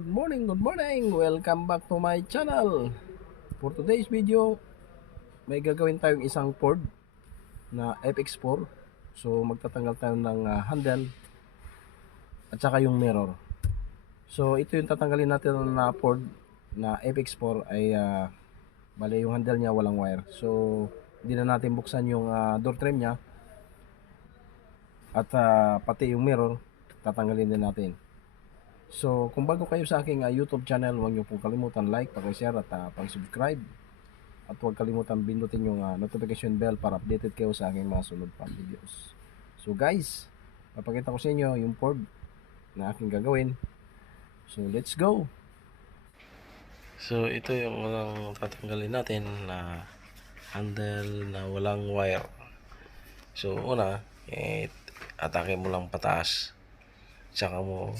good morning, good morning. Welcome back to my channel. For today's video, may gagawin tayong isang Ford na FX4. So magtatanggal tayo ng handle at saka yung mirror. So ito yung tatanggalin natin na Ford na FX4 ay bali yung handle niya walang wire. So hindi na natin buksan yung door trim niya at pati yung mirror tatanggalin din natin. So, kung bago kayo sa aking YouTube channel, huwag niyo pong kalimutan like, pag-share at pag-subscribe. At huwag kalimutan pindutin yung notification bell para updated kayo sa aking mga sunod pang videos. So guys, papakita ko sa inyo yung Ford na aking gagawin. So, let's go! So, ito yung unang tatanggalin natin na handle na walang wire. So, una, atake mo lang pataas. Tsaka mo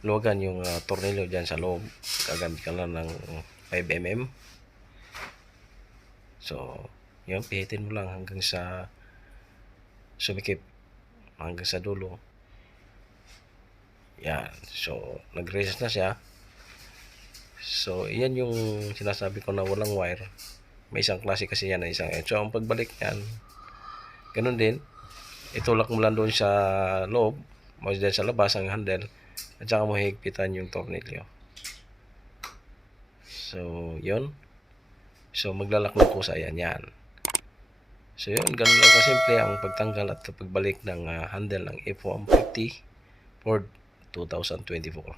luwagan yung tornilyo dyan sa loob. Gagamit ka lang ng 5mm. So yun, pihitin mo lang hanggang sa sumikip hanggang sa dulo. Yan, so nag-resist na siya. So yan yung sinasabi ko na walang wire. May isang klase kasi yan na isang so ang pagbalik yan ganun din, itulak mo lang doon sa loob, mas dyan sa labas ang handle, at saka mo higpitan yung tornilyo. So yun, so maglalak ng kusa yan. So yun, ganun lang kasimple ang pagtanggal at pagbalik ng handle ng F-150 Ford 2024.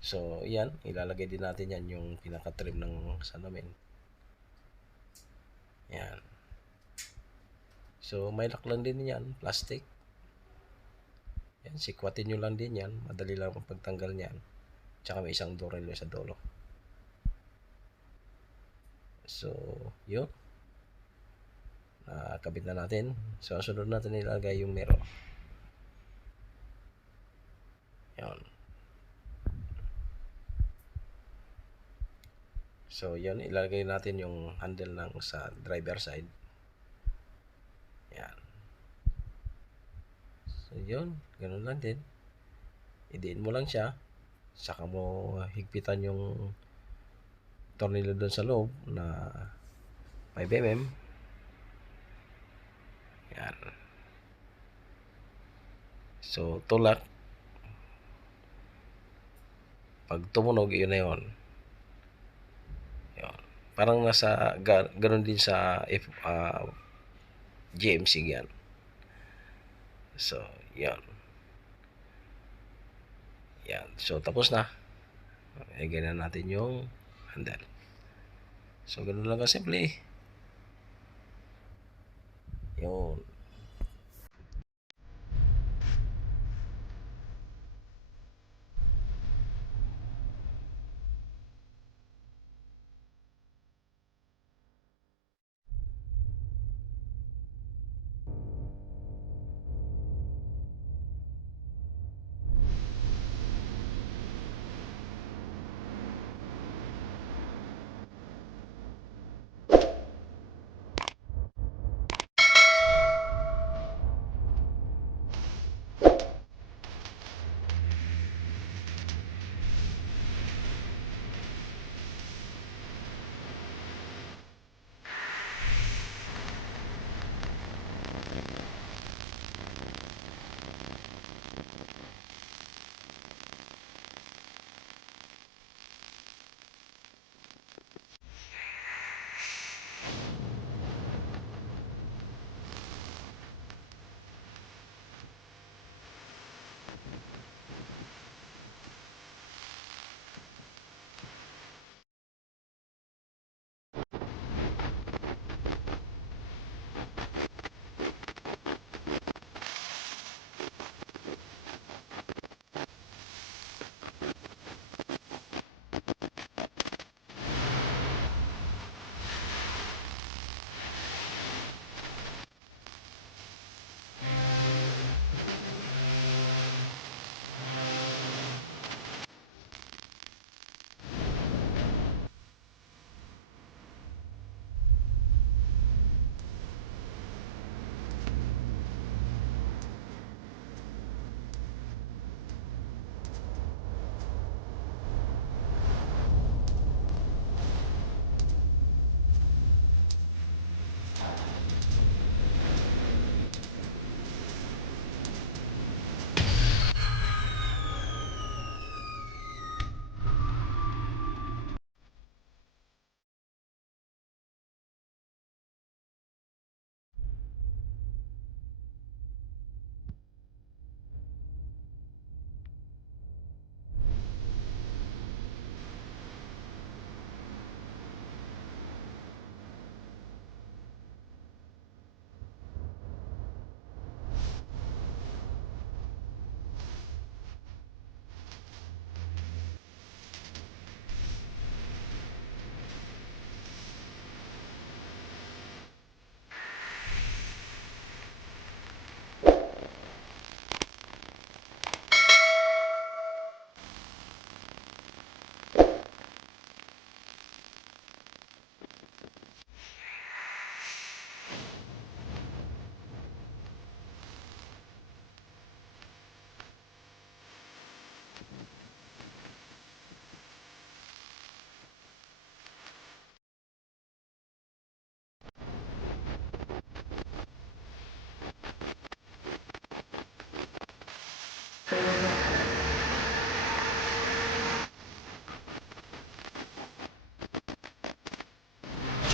So yan, ilalagay din natin yan yung pinaka-trim ng salamin. Yan. So may lock lang din yan, plastic. Yan, sikwatin nyo lang din yan. Madali lang ang pagtanggal niyan. Tsaka may isang tornilyo sa dulo. So, yun. Nakabit na natin. So, sunod natin ilagay yung mirror. Yan. So, yun. Ilagay natin yung handle ng sa driver side. Yan. So, yun. Ganun lang din. Idiin mo lang siya. Saka mo higpitan yung tornilyo doon sa loob na 5mm. Yan. So, tulak. Pag tumunog, yun na yun. Yan. Parang nasa, ganun din sa GMC yan. So, yan. Yan. So, tapos na. Lagyan na natin yung handle. So, ganun lang kasimple. Yun.